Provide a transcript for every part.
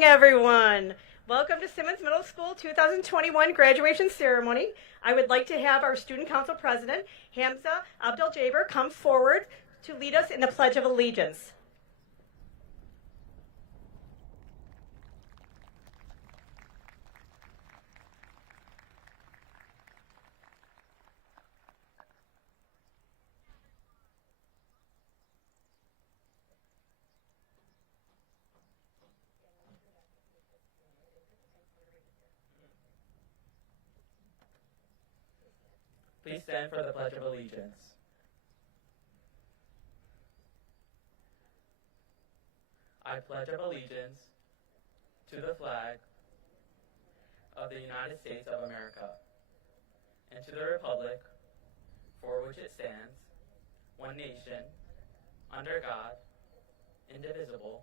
morning, everyone. Welcome to Simmons Middle School 2021 graduation ceremony. I would like to have our Student Council President, Hamza Abdel-Jaber, come forward to lead us in the Pledge of Allegiance. Please stand for the Pledge of Allegiance. I pledge allegiance to the flag of the United States of America and to the republic for which it stands, one nation, under God, indivisible,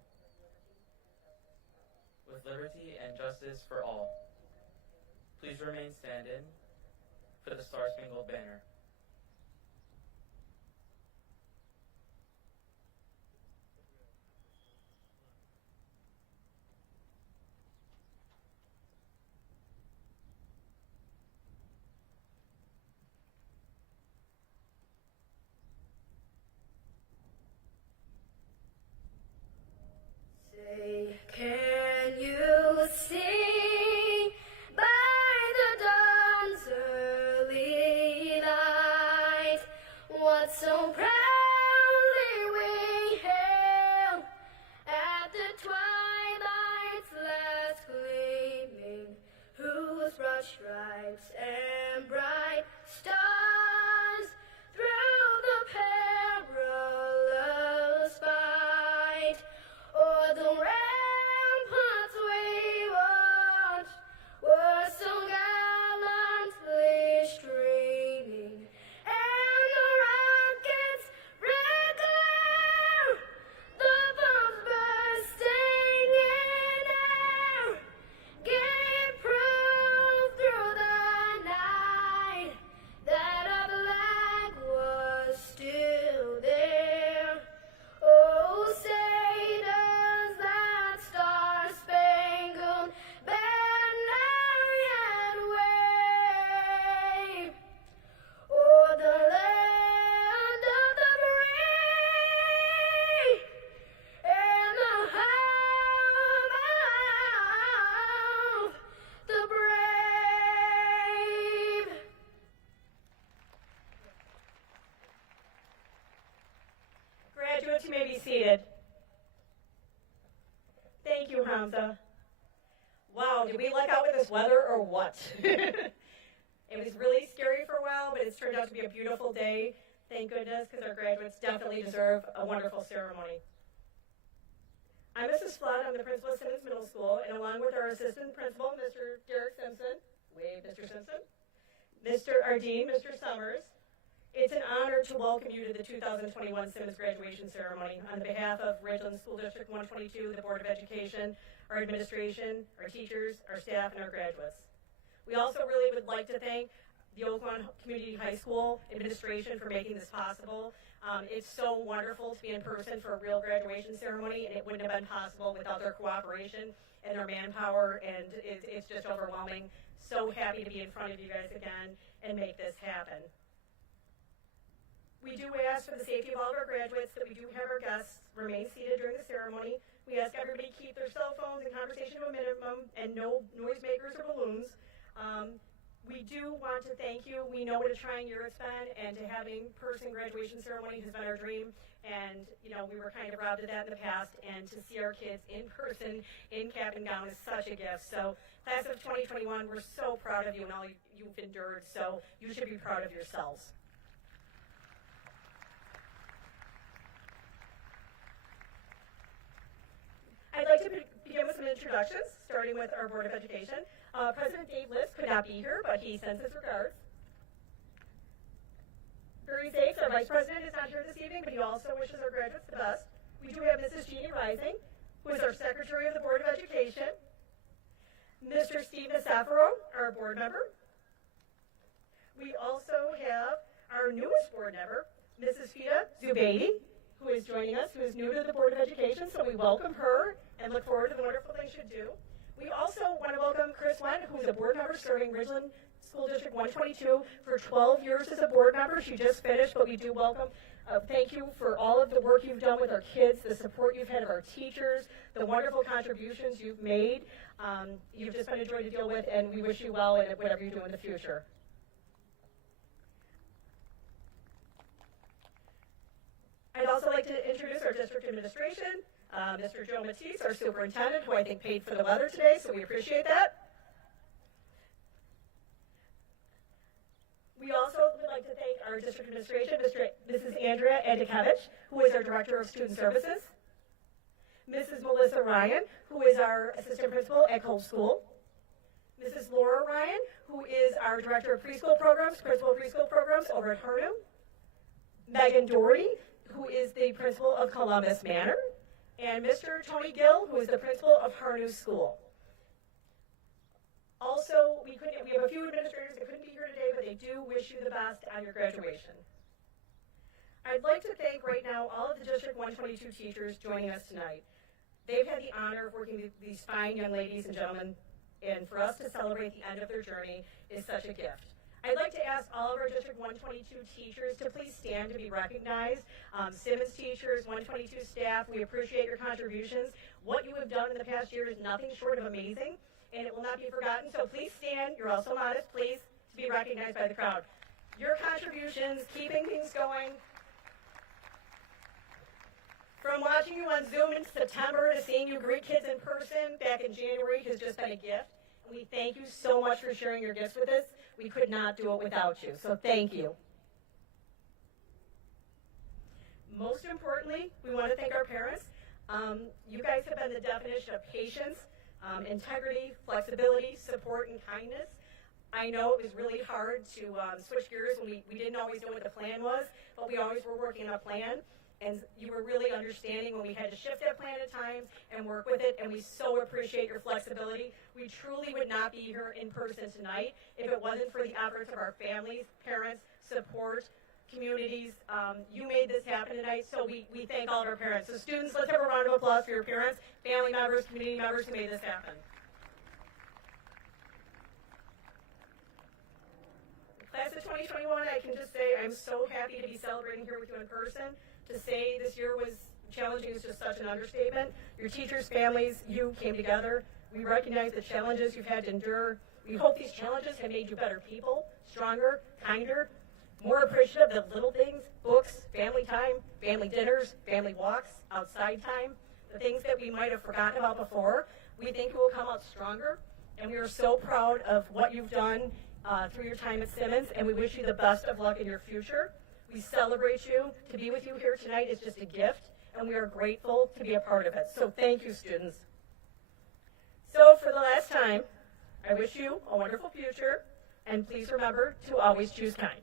with liberty and justice for all. Please remain standing for the Star-Spangled Banner. Say, can you see by the dawn's early light what so proudly we hailed at the twilight's last gleaming, whose broad stripes and bright stars through the perilous fight o'er the ramparts we watched were so gallantly streaming, and the rockets' red glare, the bombs bursting in air, gave proof through the night that our flag was still there. Oh, say does that star-spangled banner yet wave o'er the land of the free and the home of the brave? Graduates, you may be seated. Thank you, Hamza. Wow, did we luck out with this weather or what? It was really scary for a while, but it's turned out to be a beautiful day. Thank goodness, because our graduates definitely deserve a wonderful ceremony. I'm Mrs. Flood. I'm the principal of Simmons Middle School, and along with our assistant principal, Mr. Derek Simpson, wave Mr. Simpson, our dean, Mr. Summers, it's an honor to welcome you to the 2021 Simmons graduation ceremony. On behalf of Ridgeland School District 122, the Board of Education, our administration, our teachers, our staff, and our graduates. We also really would like to thank the Oakland Community High School administration for making this possible. It's so wonderful to be in person for a real graduation ceremony, and it wouldn't have been possible without their cooperation and their manpower, and it's just overwhelming. So happy to be in front of you guys again and make this happen. We do ask for the safety of all of our graduates that we do have our guests remain seated during the ceremony. We ask everybody to keep their cell phones and conversation to a minimum and no noisemakers or balloons. We do want to thank you. We know what a trying year it's been, and to having person graduation ceremony has been our dream. And you know, we were kind of robbed of that in the past, and to see our kids in person in cap and gown is such a gift. So class of 2021, we're so proud of you and all you've endured. So you should be proud of yourselves. I'd like to begin with some introductions, starting with our Board of Education. President Dave List could not be here, but he sends his regards. Barry Zakes, our Vice President, is not here this evening, but he also wishes our graduates the best. We do have Mrs. Jeannie Rising, who is our Secretary of the Board of Education. Mr. Steve Nasafaro, our board member. We also have our newest board member, Mrs. Fida Zubaidi, who is joining us, who is new to the Board of Education, so we welcome her and look forward to the wonderful things you do. We also want to welcome Chris Wendt, who's a board member serving Ridgeland School District 122 for 12 years as a board member. She just finished, but we do welcome. Thank you for all of the work you've done with our kids, the support you've had of our teachers, the wonderful contributions you've made. You've just been a joy to deal with, and we wish you well in whatever you do in the future. I'd also like to introduce our district administration, Mr. Joe Matisse, our superintendent, who I think paid for the weather today, so we appreciate that. We also would like to thank our district administration, Mrs. Andrea Andikevich, who is our director of student services, Mrs. Melissa Ryan, who is our assistant principal at Cole School, Mrs. Laura Ryan, who is our director of preschool programs, principal of preschool programs over at Hernu, Megan Doherty, who is the principal of Columbus Manor, and Mr. Tony Gill, who is the principal of Hernu School. Also, we have a few administrators that couldn't be here today, but they do wish you the best on your graduation. I'd like to thank right now all of the District 122 teachers joining us tonight. They've had the honor of working with these fine young ladies and gentlemen, and for us to celebrate the end of their journey is such a gift. I'd like to ask all of our District 122 teachers to please stand to be recognized. Simmons teachers, 122 staff, we appreciate your contributions. What you have done in the past year is nothing short of amazing, and it will not be forgotten. So please stand, you're also modest, please, to be recognized by the crowd. Your contributions, keeping things going. From watching you on Zoom in September to seeing you greet kids in person back in January has just been a gift. And we thank you so much for sharing your gifts with us. We could not do it without you, so thank you. Most importantly, we want to thank our parents. You guys have been the definition of patience, integrity, flexibility, support, and kindness. I know it was really hard to switch gears when we didn't always know what the plan was, but we always were working on a plan. And you were really understanding when we had to shift that plan at times and work with it, and we so appreciate your flexibility. We truly would not be here in person tonight if it wasn't for the efforts of our families, parents, support, communities. You made this happen tonight, so we thank all of our parents. So students, let's have a round of applause for your parents, family members, community members who made this happen. Class of 2021, I can just say I'm so happy to be celebrating here with you in person. To say this year was challenging is just such an understatement. Your teachers, families, you came together. We recognize the challenges you've had to endure. We hope these challenges have made you better people, stronger, kinder, more appreciative of the little things, books, family time, family dinners, family walks, outside time, the things that we might have forgotten about before. We think you will come out stronger, and we are so proud of what you've done through your time at Simmons, and we wish you the best of luck in your future. We celebrate you. To be with you here tonight is just a gift, and we are grateful to be a part of it. So thank you, students. So for the last time, I wish you a wonderful future, and please remember to always choose kind.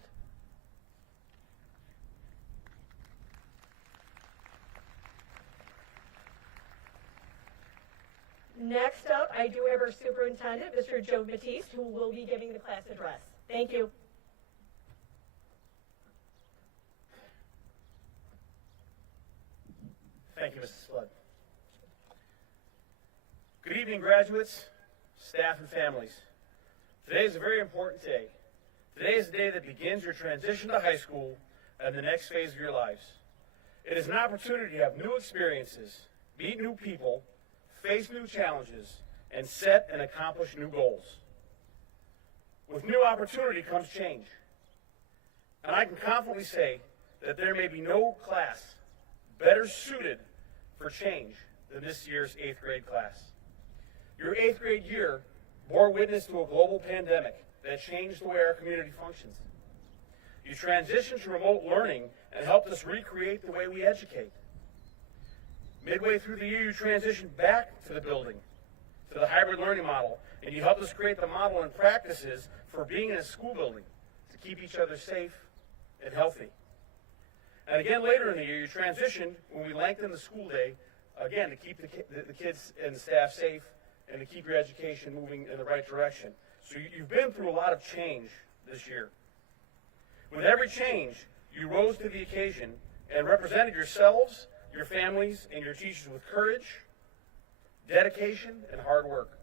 Next up, I do have our superintendent, Mr. Joe Matisse, who will be giving the class address. Thank you. Thank you, Mrs. Flood. Good evening, graduates, staff, and families. Today is a very important day. Today is the day that begins your transition to high school and the next phase of your lives. It is an opportunity to have new experiences, meet new people, face new challenges, and set and accomplish new goals. With new opportunity comes change. And I can confidently say that there may be no class better suited for change than this year's 8th grade class. Your 8th grade year bore witness to a global pandemic that changed the way our community functions. You transitioned to remote learning and helped us recreate the way we educate. Midway through the year, you transitioned back to the building, to the hybrid learning model, and you helped us create the model and practices for being in a school building to keep each other safe and healthy. And again, later in the year, you transitioned when we lengthened the school day, again, to keep the kids and the staff safe and to keep your education moving in the right direction. So you've been through a lot of change this year. With every change, you rose to the occasion and represented yourselves, your families, and your teachers with courage, dedication, and hard work.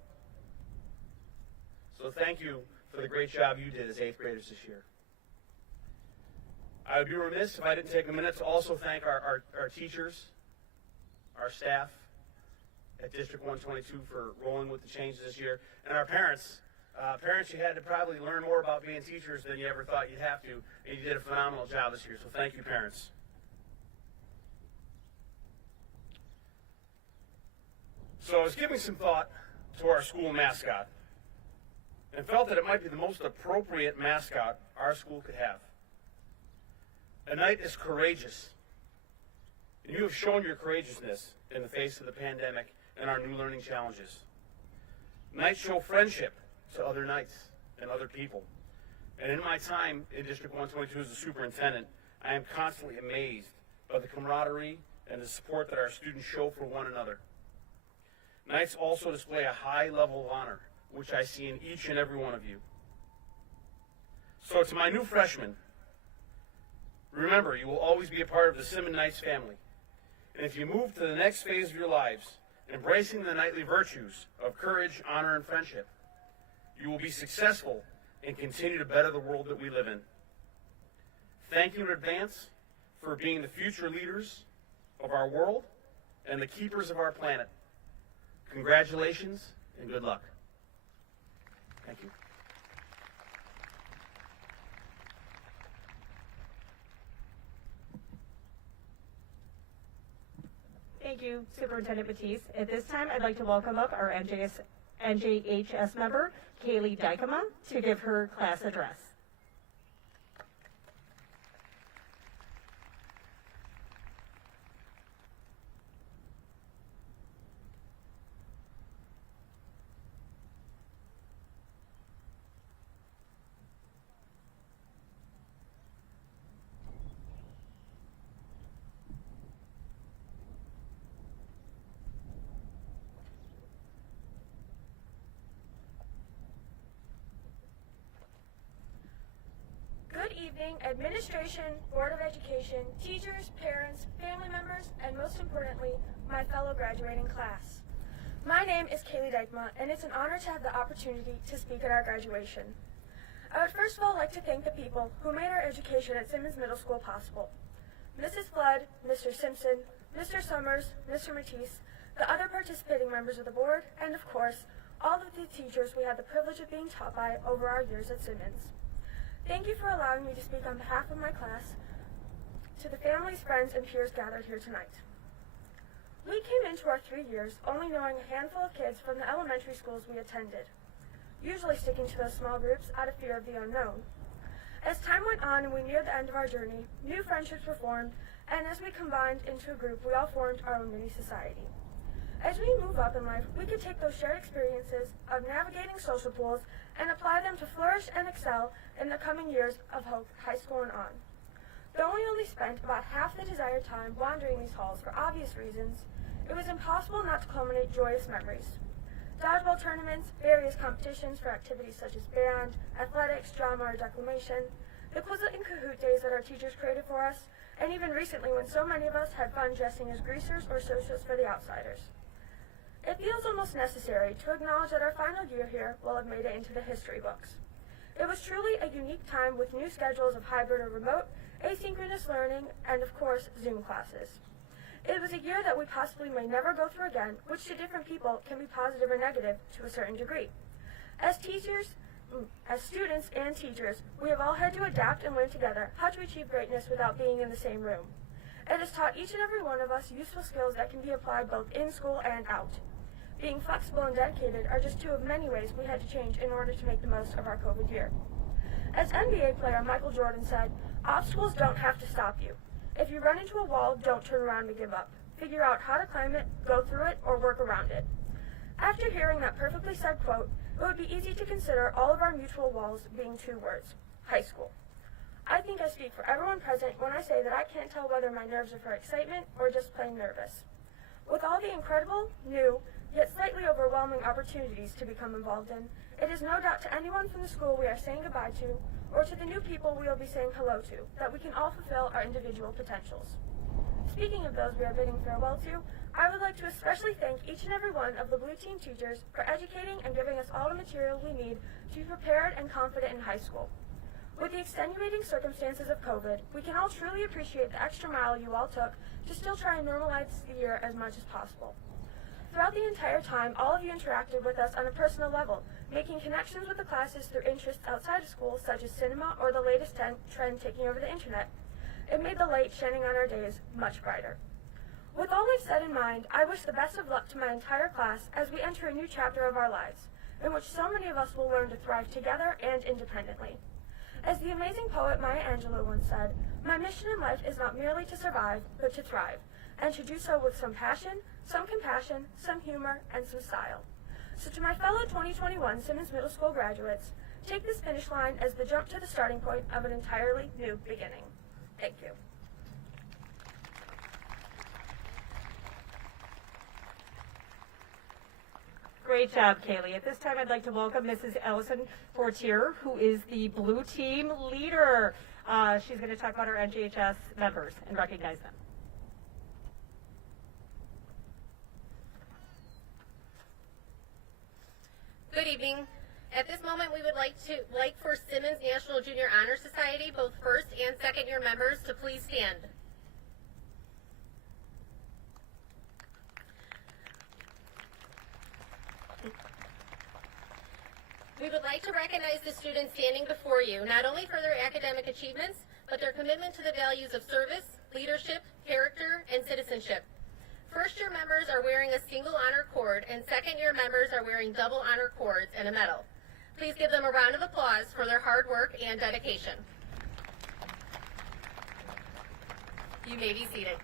So thank you for the great job you did as 8th graders this year. I would be remiss if I didn't take a minute to also thank our teachers, our staff at District 122 for rolling with the changes this year, and our parents. Parents, you had to probably learn more about being teachers than you ever thought you'd have to, and you did a phenomenal job this year, so thank you, parents. So I was giving some thought to our school mascot and felt that it might be the most appropriate mascot our school could have. A knight is courageous, and you have shown your courageousness in the face of the pandemic and our new learning challenges. Knights show friendship to other knights and other people. And in my time in District 122 as a superintendent, I am constantly amazed by the camaraderie and the support that our students show for one another. Knights also display a high level of honor, which I see in each and every one of you. So to my new freshmen, remember, you will always be a part of the Simmons Knights family. And if you move to the next phase of your lives, embracing the knightly virtues of courage, honor, and friendship, you will be successful and continue to better the world that we live in. Thank you in advance for being the future leaders of our world and the keepers of our planet. Congratulations and good luck. Thank you. Thank you, Superintendent Batiste. At this time, I'd like to welcome up our NJHS member, Kaylee Dykema, to give her class address. Good evening, administration, Board of Education, teachers, parents, family members, and most importantly, my fellow graduating class. My name is Kaylee Dykema, and it's an honor to have the opportunity to speak at our graduation. I would first of all like to thank the people who made our education at Simmons Middle School possible. Mrs. Flood, Mr. Simpson, Mr. Summers, Mr. Matisse, the other participating members of the board, and of course, all of the teachers we had the privilege of being taught by over our years at Simmons. Thank you for allowing me to speak on behalf of my class to the families, friends, and peers gathered here tonight. We came into our 3 years only knowing a handful of kids from the elementary schools we attended, usually sticking to those small groups out of fear of the unknown. As time went on and we neared the end of our journey, new friendships were formed, and as we combined into a group, we all formed our own mini society. As we move up in life, we could take those shared experiences of navigating social pools and apply them to flourish and excel in the coming years of high school and on. Though we only spent about half the desired time wandering these halls for obvious reasons, it was impossible not to culminate joyous memories. Dodgeball tournaments, various competitions for activities such as band, athletics, drama, or declamation, the Quizlet and Kahoot days that our teachers created for us, and even recently when so many of us had fun dressing as greasers or socials for the outsiders. It feels almost necessary to acknowledge that our final year here will have made it into the history books. It was truly a unique time with new schedules of hybrid or remote, asynchronous learning, and of course, Zoom classes. It was a year that we possibly may never go through again, which to different people can be positive or negative to a certain degree. As students and teachers, we have all had to adapt and learn together how to achieve greatness without being in the same room. It has taught each and every one of us useful skills that can be applied both in school and out. Being flexible and dedicated are just two of many ways we had to change in order to make the most of our COVID year. As NBA player Michael Jordan said, obstacles don't have to stop you. If you run into a wall, don't turn around and give up. Figure out how to climb it, go through it, or work around it. After hearing that perfectly said quote, it would be easy to consider all of our mutual walls being two words: high school. I think I speak for everyone present when I say that I can't tell whether my nerves are for excitement or just plain nervous. With all the incredible, new, yet slightly overwhelming opportunities to become involved in, it is no doubt to anyone from the school we are saying goodbye to, or to the new people we will be saying hello to, that we can all fulfill our individual potentials. Speaking of those we are bidding farewell to, I would like to especially thank each and every one of the Blue Team teachers for educating and giving us all the material we need to be prepared and confident in high school. With the extenuating circumstances of COVID, we can all truly appreciate the extra mile you all took to still try and normalize the year as much as possible. Throughout the entire time, all of you interacted with us on a personal level, making connections with the classes through interests outside of school, such as cinema or the latest trend taking over the internet. It made the light shining on our days much brighter. With all I've said in mind, I wish the best of luck to my entire class as we enter a new chapter of our lives, in which so many of us will learn to thrive together and independently. As the amazing poet Maya Angelou once said, "My mission in life is not merely to survive, but to thrive, and to do so with some passion, some compassion, some humor, and some style." So to my fellow 2021 Simmons Middle School graduates, take this finish line as the jump to the starting point of an entirely new beginning. Thank you. Great job, Kaylee. At this time, I'd like to welcome Mrs. Allison Fortier, who is the Blue Team leader. She's going to talk about our NJHS members and recognize them. Good evening. At this moment, we would like for Simmons National Junior Honor Society, both first and second year members, to please stand. We would like to recognize the students standing before you, not only for their academic achievements, but their commitment to the values of service, leadership, character, and citizenship. First-year members are wearing a single honor cord, and second-year members are wearing double honor cords and a medal. Please give them a round of applause for their hard work and dedication. You may be seated.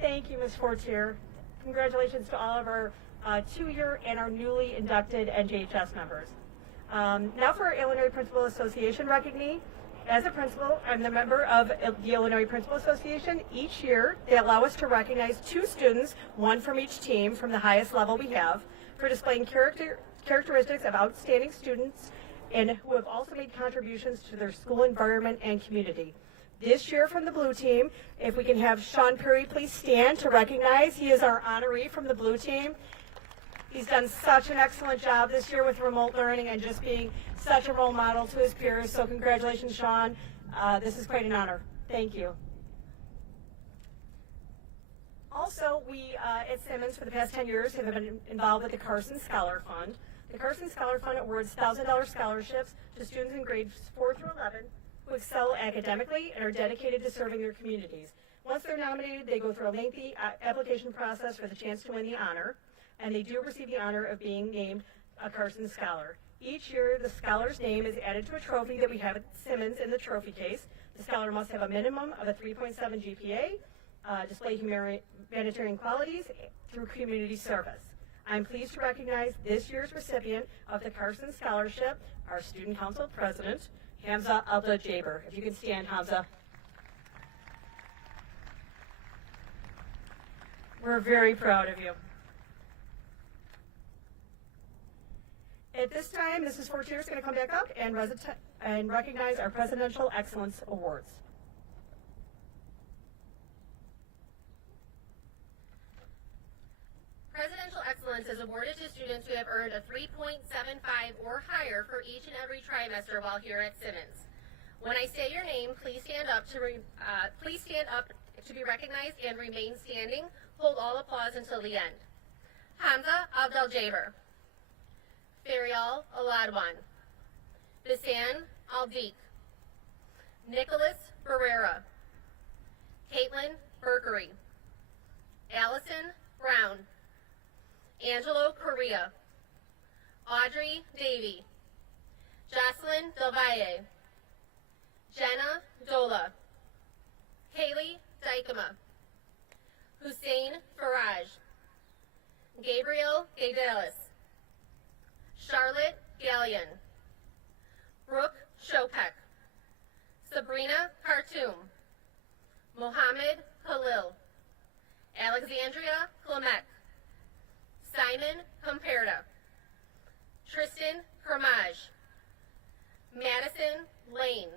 Thank you, Ms. Fortier. Congratulations to all of our two-year and our newly inducted NJHS members. Now for our Illinois Principal Association recognition. As a principal, I'm the member of the Illinois Principal Association. Each year, they allow us to recognize 2 students, one from each team from the highest level we have, for displaying characteristics of outstanding students and who have also made contributions to their school environment and community. This year from the Blue Team, if we can have Sean Perry please stand to recognize. He is our honoree from the Blue Team. He's done such an excellent job this year with remote learning and just being such a role model to his peers. So congratulations, Sean. This is quite an honor. Thank you. Also, we at Simmons for the past 10 years have been involved with the Carson Scholar Fund. The Carson Scholar Fund awards $1,000 scholarships to students in grades 4 through 11 who excel academically and are dedicated to serving their communities. Once they're nominated, they go through a lengthy application process for the chance to win the honor, and they do receive the honor of being named a Carson Scholar. Each year, the scholar's name is added to a trophy that we have at Simmons in the trophy case. The scholar must have a minimum of a 3.7 GPA, display humanitarian qualities through community service. I'm pleased to recognize this year's recipient of the Carson Scholarship, our Student Council President, Hamza Abdul-Jaber. If you can stand, Hamza. We're very proud of you. At this time, Mrs. Fortier is going to come back up and recognize our Presidential Excellence Awards. Presidential Excellence is awarded to students who have earned a 3.75 or higher for each and every trimester while here at Simmons. When I say your name, please stand up to be recognized and remain standing. Hold all applause until the end. Hamza Abdul-Jaber, Farial Aladwan, Bisan Aldik, Nicholas Barrera, Caitlin Berkery, Allison Brown, Angelo Correa, Audrey Davey, Jocelyn Del Valle, Jenna Dola, Kaylee Dykema, Hussein Faraj, Gabriel Gaidelis, Charlotte Gallion, Brooke Chopek, Sabrina Khartoum, Mohammed Khalil, Alexandria Klemek, Simon Comperta, Tristan Kermaj, Madison Lane,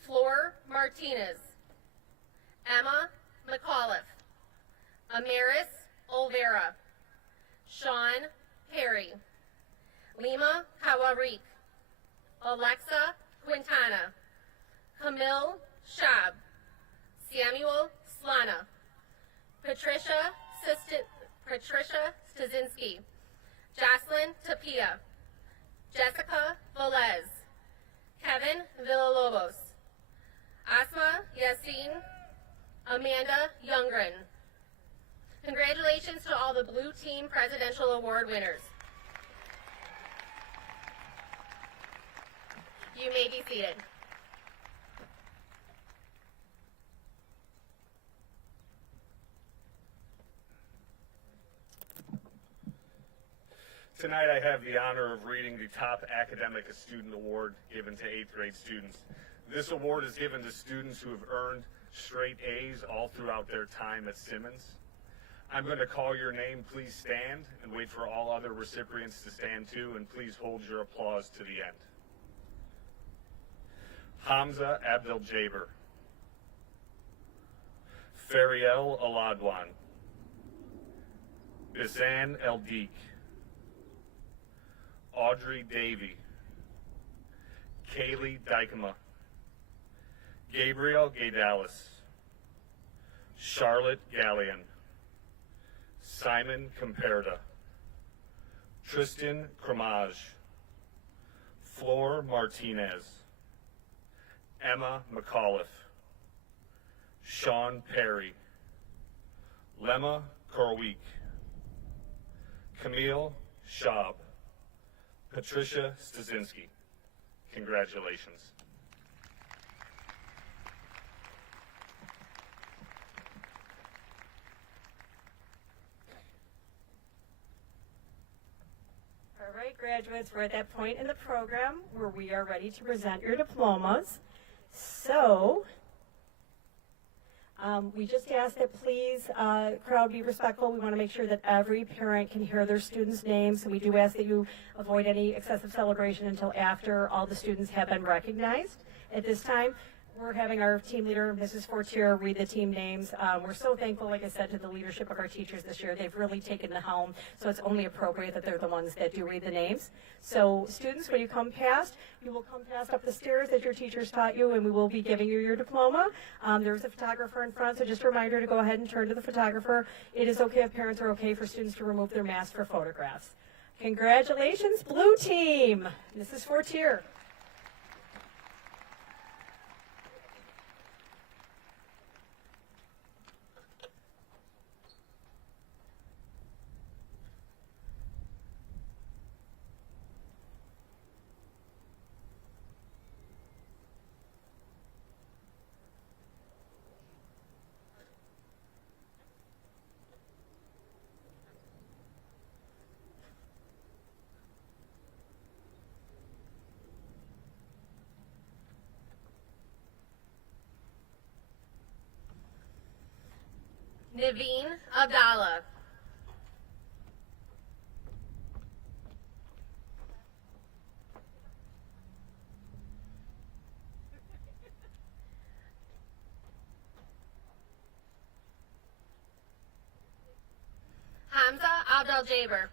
Flor Martinez, Emma McAuliffe, Amaris Olvera, Sean Perry, Lima Kawarik, Alexa Quintana, Camille Shab, Samuel Slana, Patricia Stasinski, Jocelyn Tapia, Jessica Velez, Kevin Villalobos, Asma Yassin, Amanda Youngren. Congratulations to all the Blue Team Presidential Award winners. You may be seated. Tonight I have the honor of reading the Top Academic Student Award given to 8th grade students. This award is given to students who have earned straight A's all throughout their time at Simmons. I'm going to call your name. Please stand and wait for all other recipients to stand too, and please hold your applause to the end. Hamza Abdel Jaber, Fariel Aladwan, Bisan El Deek, Audrey Davey, Kaylee Dykema, Gabriel Gaydalis, Charlotte Gallion, Simon Comperda, Tristan Cremage, Flor Martinez, Emma McAuliffe, Sean Perry, Lemma Korweek, Camille Schaub, Patricia Stasinski. Congratulations. All right, graduates, we're at that point in the program where we are ready to present your diplomas. So, we just ask that please, crowd, be respectful. We want to make sure that every parent can hear their student's name, so we do ask that you avoid any excessive celebration until after all the students have been recognized. At this time, we're having our team leader, Mrs. Fortier, read the team names. We're so thankful, like I said, to the leadership of our teachers this year. They've really taken the helm, so it's only appropriate that they're the ones that do read the names. So students, when you come past, you will come past up the stairs that your teachers taught you, and we will be giving you your diploma. There's a photographer in front, so just a reminder to go ahead and turn to the photographer. It is okay if parents are okay for students to remove their masks for photographs. Congratulations, Blue Team! Mrs. Fortier. Naveen Abdallah, Hamza Abdel Jaber,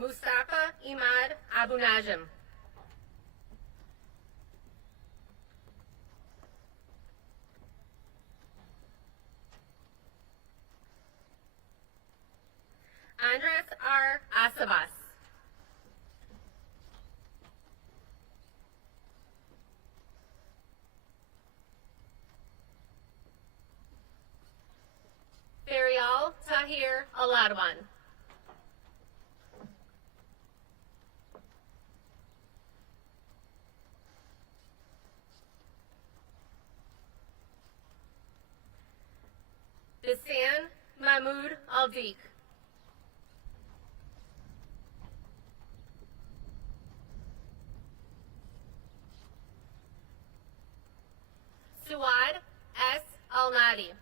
Mustafa Imad Abu Najim, Andres R. Asabas, Farial Tahir Aladwan, Bisan Mahmoud Aldeek, Suad S. Alnadi,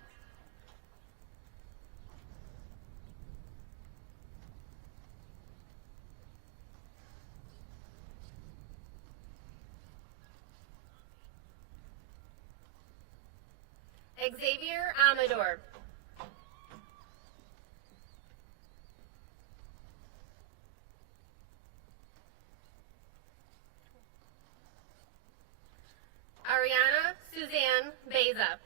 Xavier Amador. Ariana Suzanne Beza.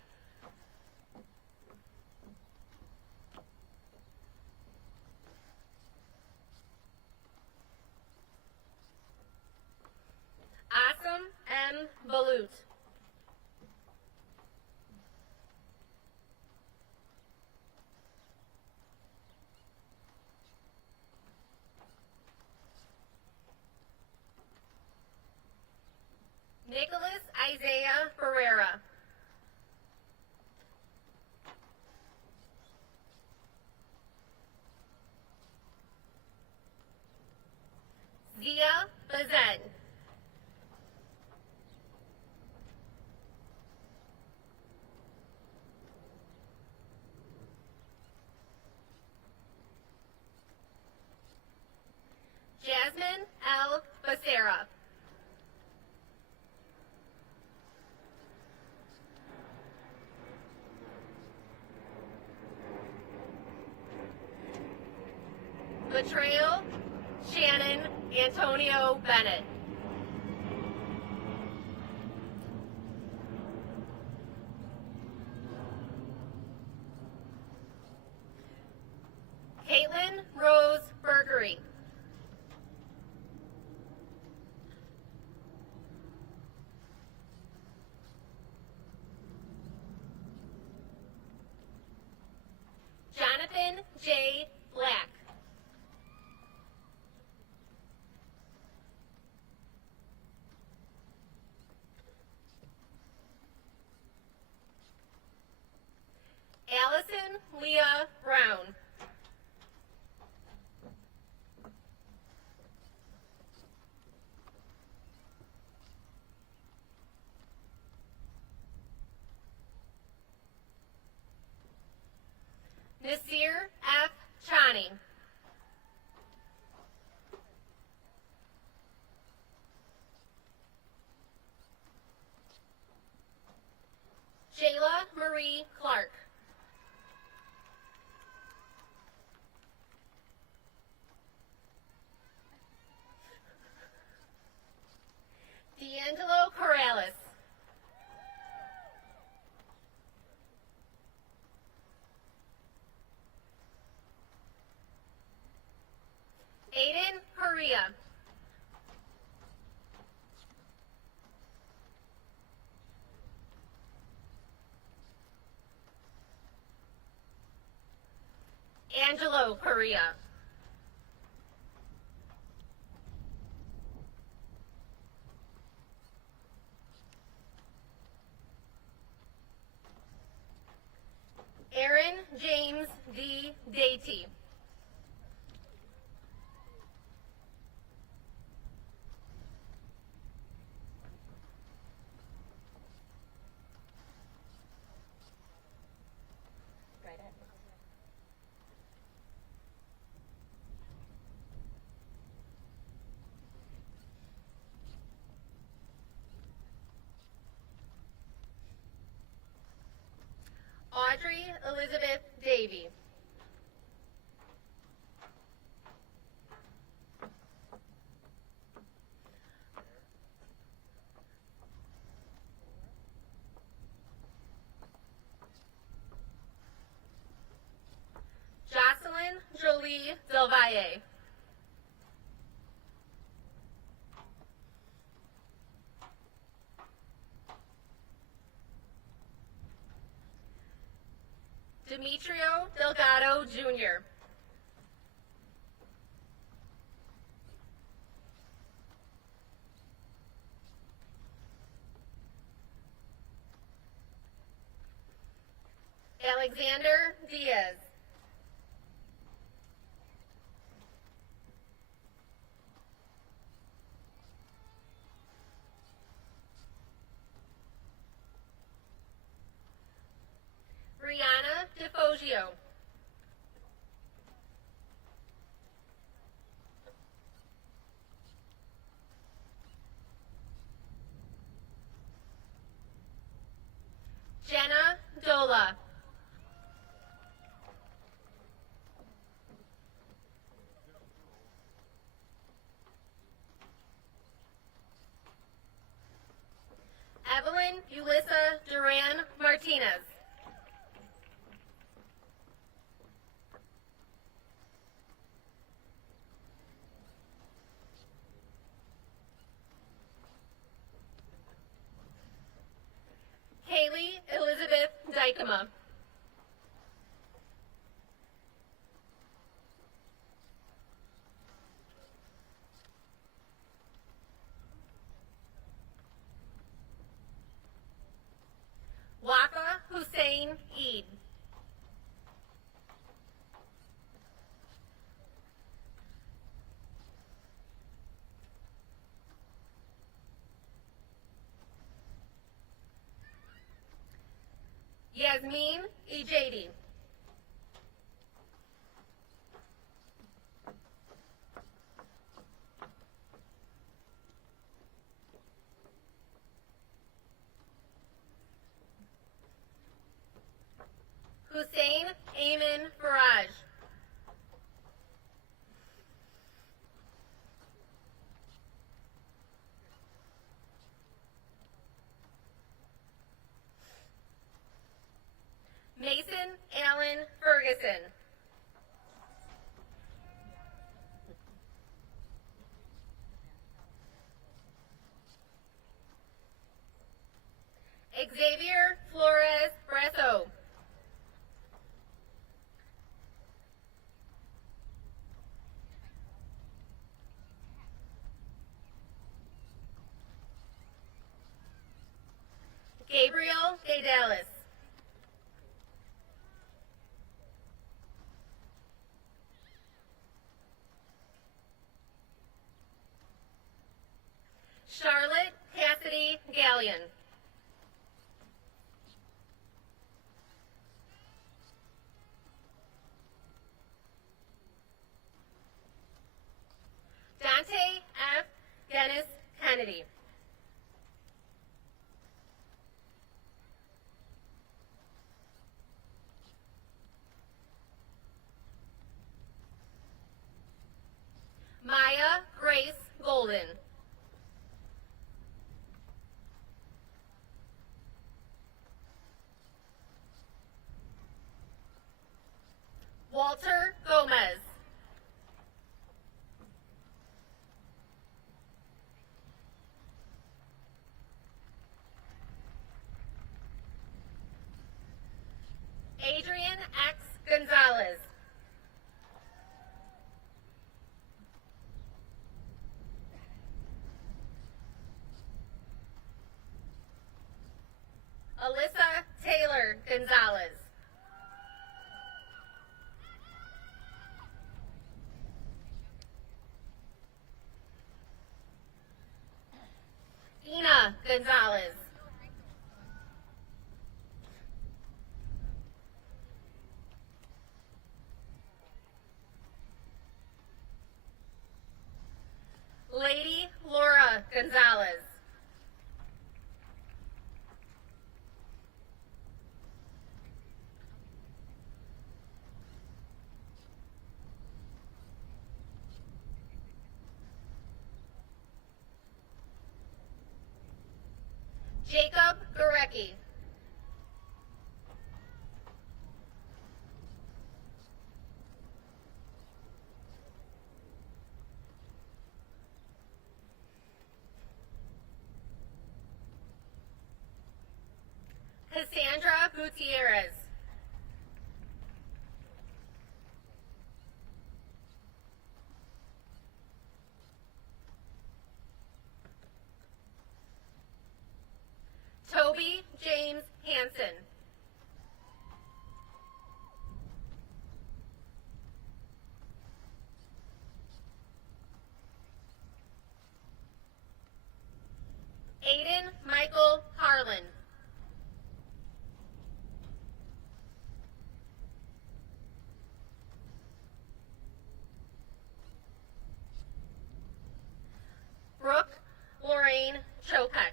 Asim M. Balut. Nicholas Isaiah Ferreira. Zia Bazen. Jasmine L. Becerra. Betrayal, Shannon Antonio Bennett. Caitlin Rose Burgery. Jonathan J. Black. Allison Leah Brown. Nasir F. Chani. Jayla Marie Clark. D'Angelo Corrales. Aiden Correa. Angelo Correa. Aaron James D. Datey. Audrey Elizabeth Davey. Jocelyn Jolie Del Valle. Demetrio Delgado Jr. Alexander Diaz. Brianna DeFogio. Jenna Dola. Yulissa Duran Martinez. Haley Elizabeth Dykema. Waka Hussein Eid. Yasmin Ejadi. Hussein Ayman Faraj. Mason Allen Ferguson. Xavier Flores Bresso. Gabriel Gaydalis. Charlotte Cassidy Gallion. Dante F. Dennis Kennedy. Maya Grace Golden. Walter Gomez. Adrian X. Gonzalez. Alyssa Taylor Gonzalez. Ina Gonzalez. Lady Laura Gonzalez. Jacob Gorecki. Cassandra Gutierrez. Toby James Hansen. Aiden Michael Harlan. Brooke Lorraine Chocut.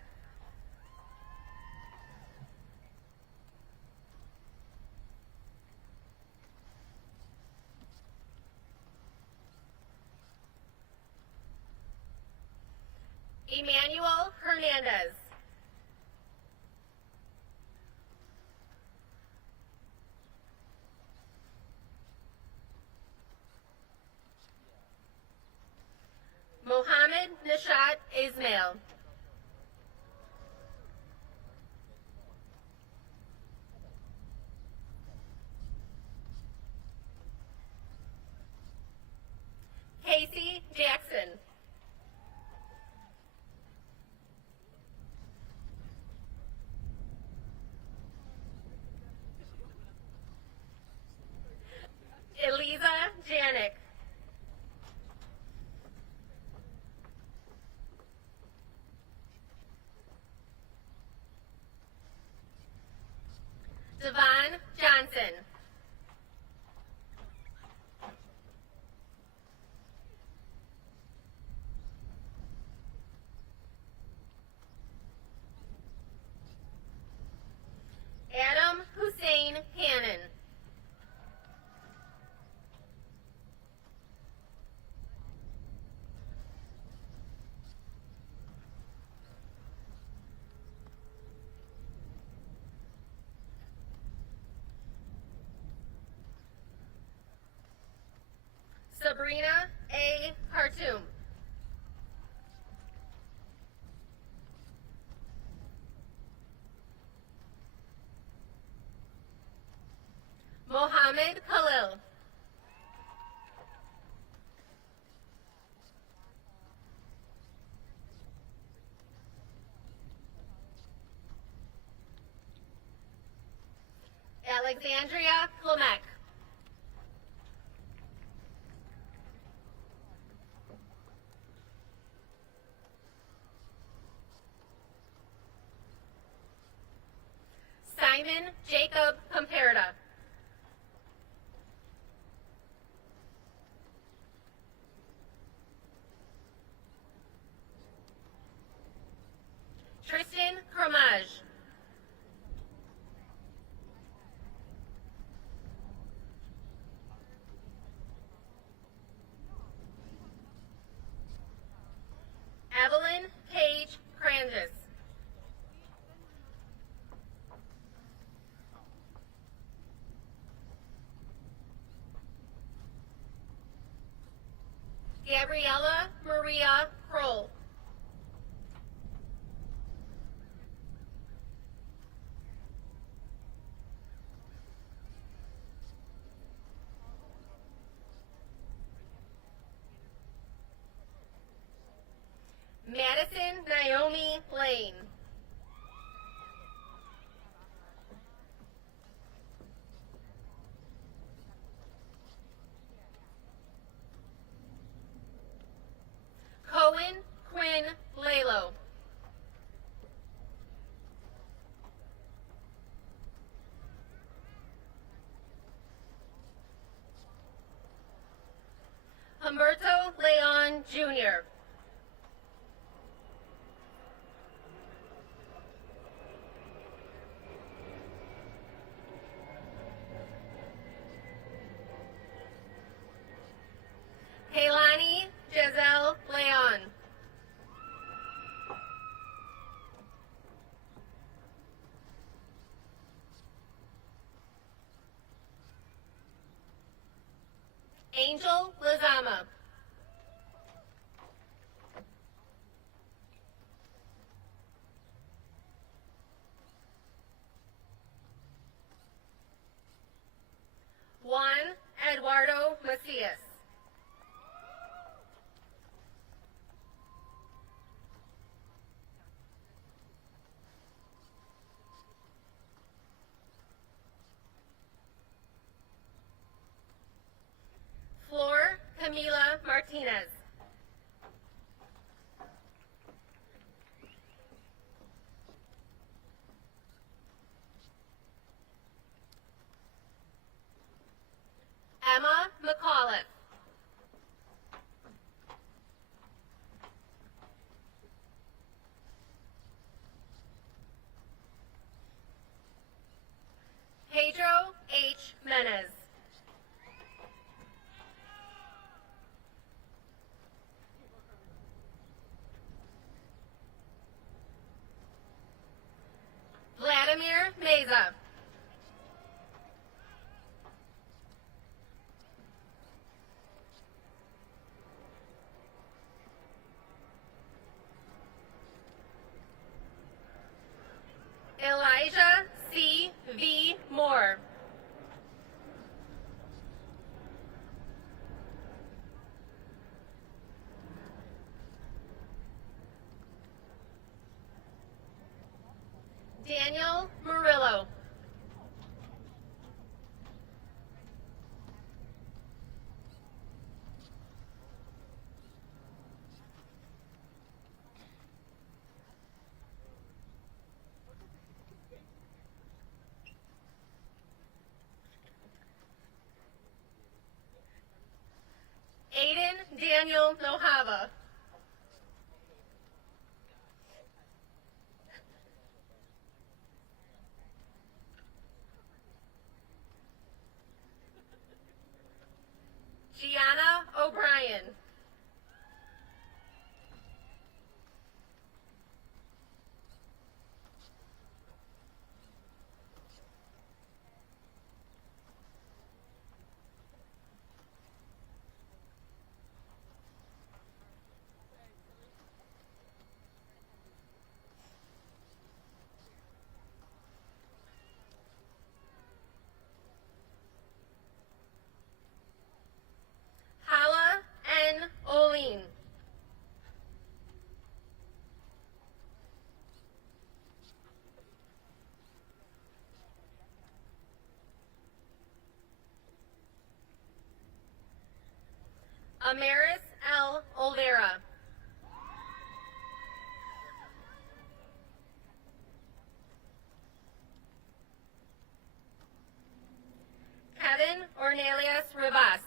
Emmanuel Hernandez. Ismail. Casey Jackson. Eliza Janik. Devon Johnson. Adam Hussein Hannon. Sabrina A. Khartoum. Mohammed Khalil. Alexandria Klemek. Simon Jacob Comperta. Tristan Cromage. Evelyn Paige Cranges. Gabriella Maria Kroll. Madison Naomi Lane. Cohen Quinn Lalo. Humberto Leon Jr. Kaylani Giselle Leon. Angel Lazama. Juan Eduardo Macias. Flor Camila Martinez. Emma McAuliffe. Daniel Nohava. Gianna O'Brien. Hala N. Oline. Amaris L. Olvera. Kevin Ornelius Rivas.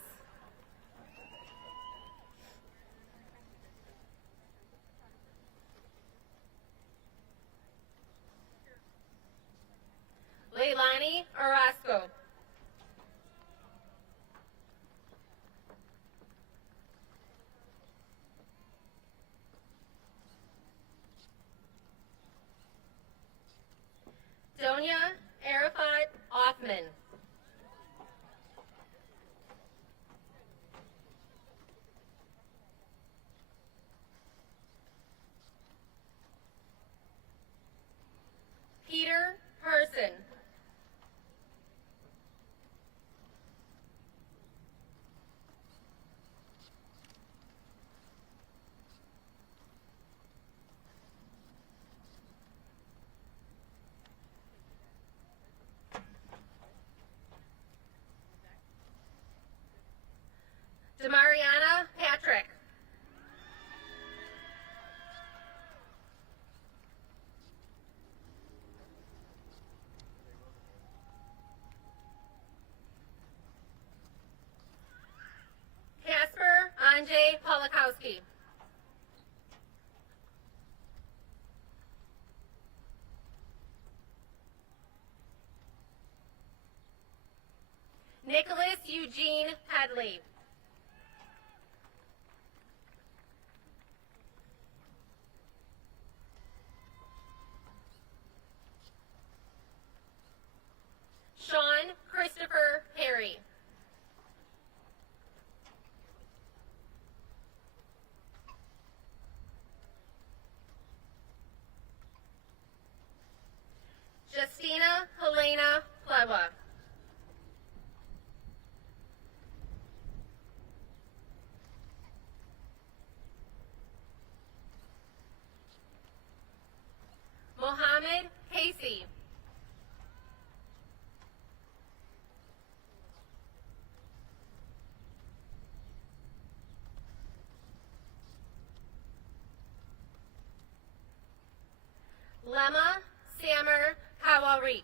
Leilani Orozco. Donia Arafat Othman. Peter Person. Demariana Patrick. Casper Anjay Polakowski. Nicholas Eugene Hadley. Sean Christopher Perry. Justina Helena Plewa. Mohammed Casey. Lema Samer Hawarik.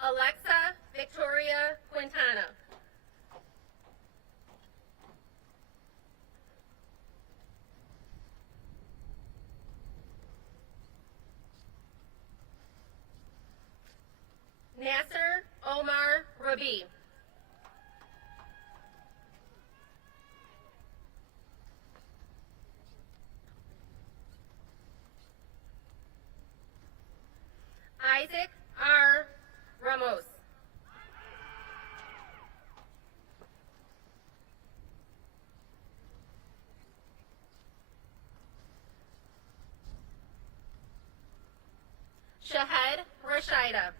Alexa Victoria Quintana. Nasser Omar Rabi. Isaac R. Ramos. Shahed Rashida.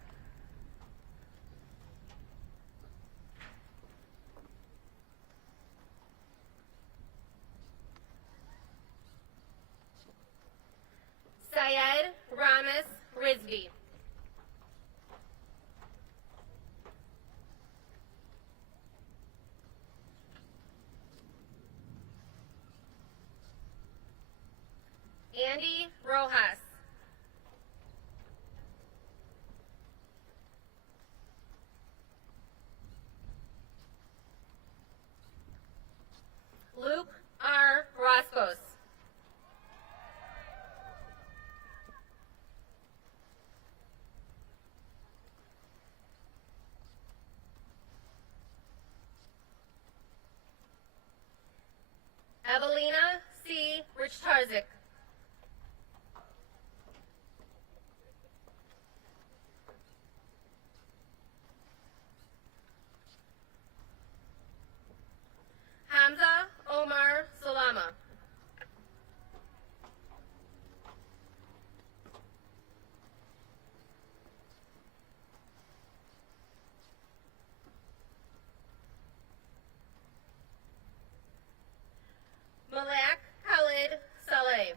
Syed Ramis Rizvi. Andy Rojas. Tarzik. Hamza Omar Salama. Malak Khalid Saleh.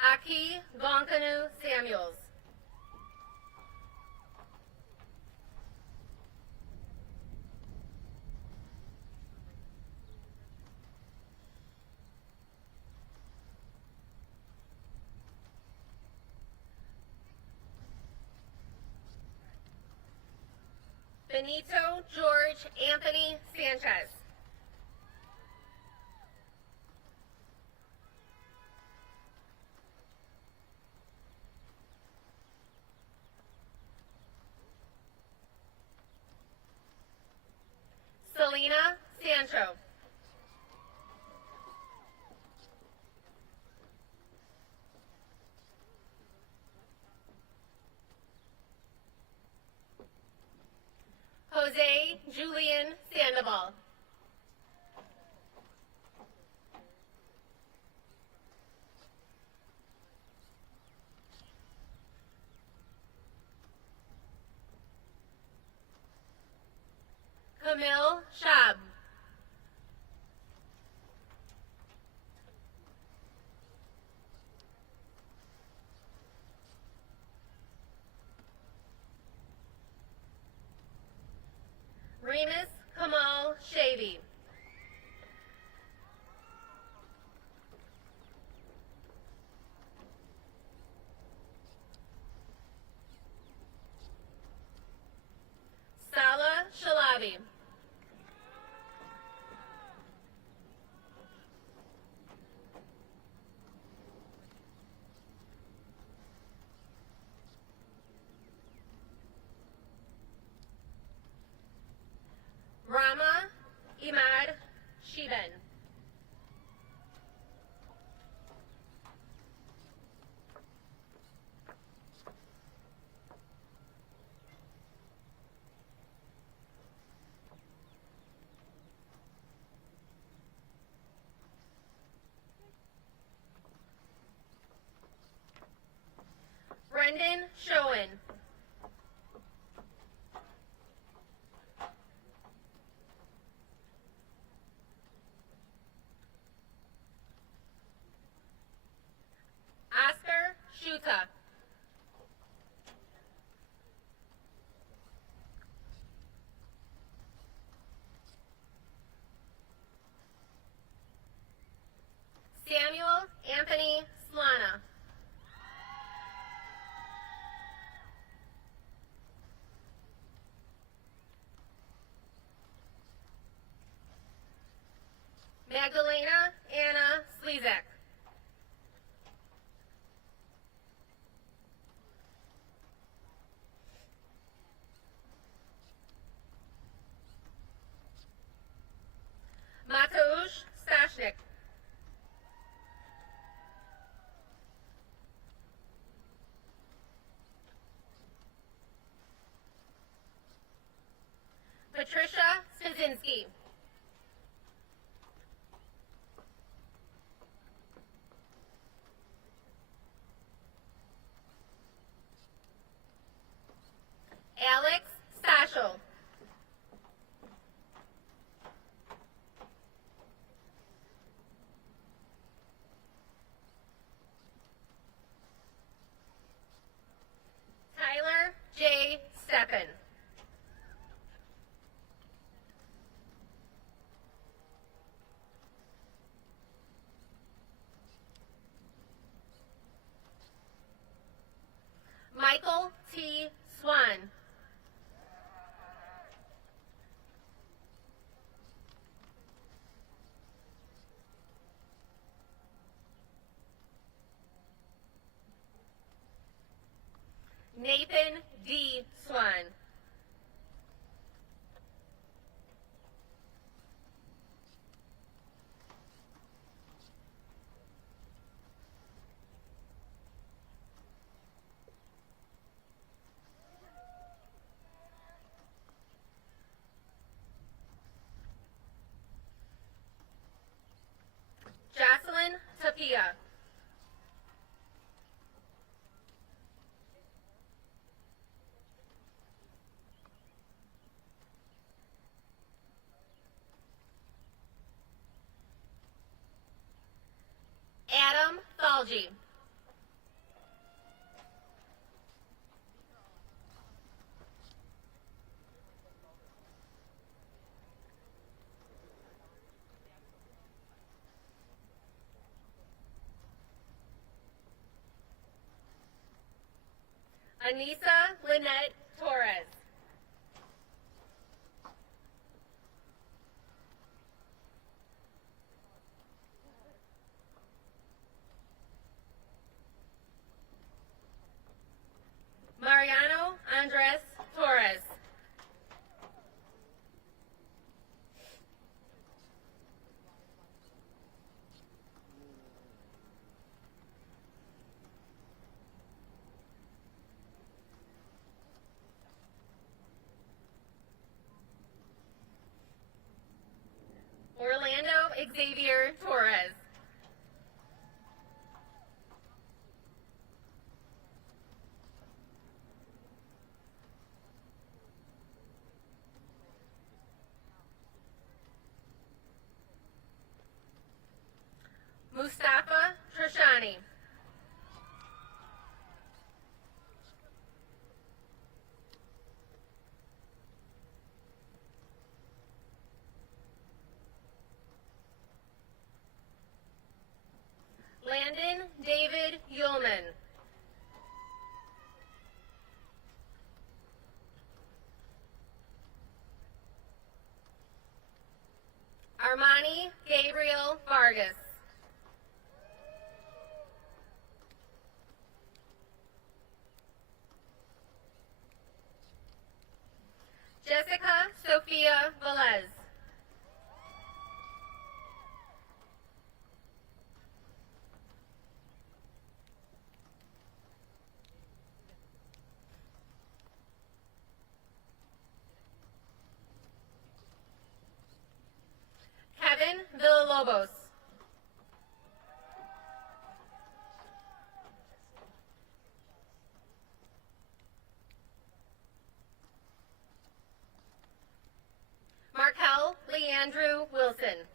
Aki Gonkanu Samuels. Benito George Anthony Sanchez. Selena Sancho. Jose Julian Sandoval. Camille Shab. Remus Kamal Shavy. Salah Shalabi. Rama Imad Shiben. Brendan Schoen. Oscar Shuta. Samuel Anthony Slana. Magdalena Anna Slezak. Mateusz Stashnik. Patricia Stasinski. Alex Stachel. Tyler J. Steppen. Nathan D. Swan. Jocelyn Tapia. Adam Thalji. Anissa Lynette Torres. Mariano Andres Torres. Orlando Xavier Torres. Mustafa Trishani. Landon David Ullman. Armani Gabriel Vargas. Jessica Sophia Velez. Kevin Villalobos. Markel Leandrew Wilson.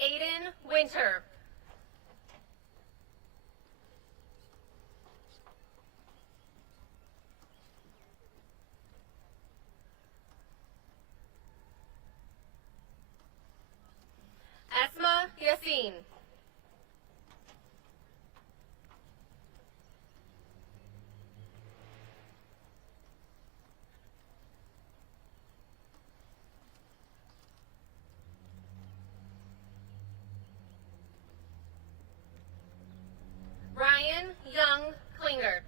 Aiden Winter. Asma Yassin. Ryan Young Klinger.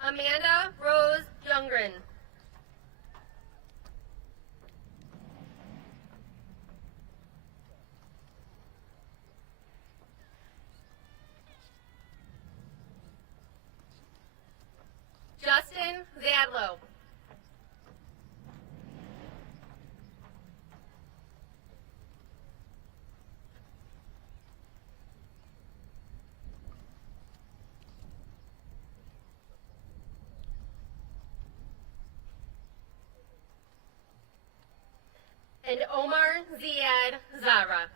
Amanda Rose Youngren. Justin Zadlow. And Omar Ziad Zara.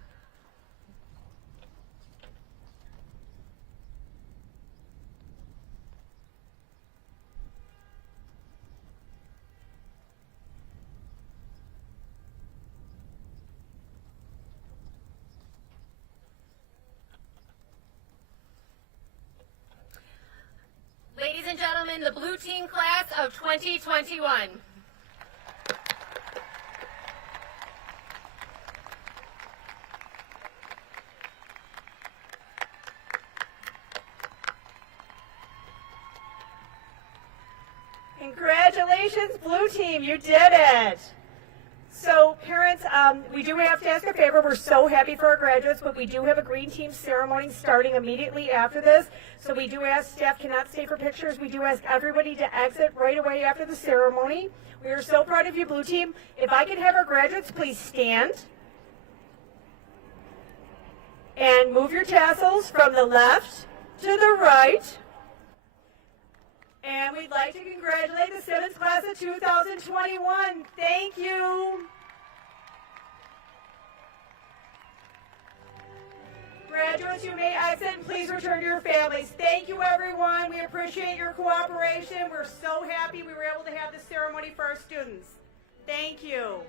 summon the Blue Team class of 2021. Congratulations, Blue Team, you did it. So parents, we do have to ask a favor. We're so happy for our graduates, but we do have a Green Team ceremony starting immediately after this. So we do ask, staff cannot stay for pictures. We do ask everybody to exit right away after the ceremony. We are so proud of you, Blue Team. If I could have our graduates please stand and move your tassels from the left to the right. And we'd like to congratulate the Simmons class of 2021. Thank you. Graduates, you may exit and please return to your families. Thank you, everyone. We appreciate your cooperation. We're so happy we were able to have this ceremony for our students. Thank you.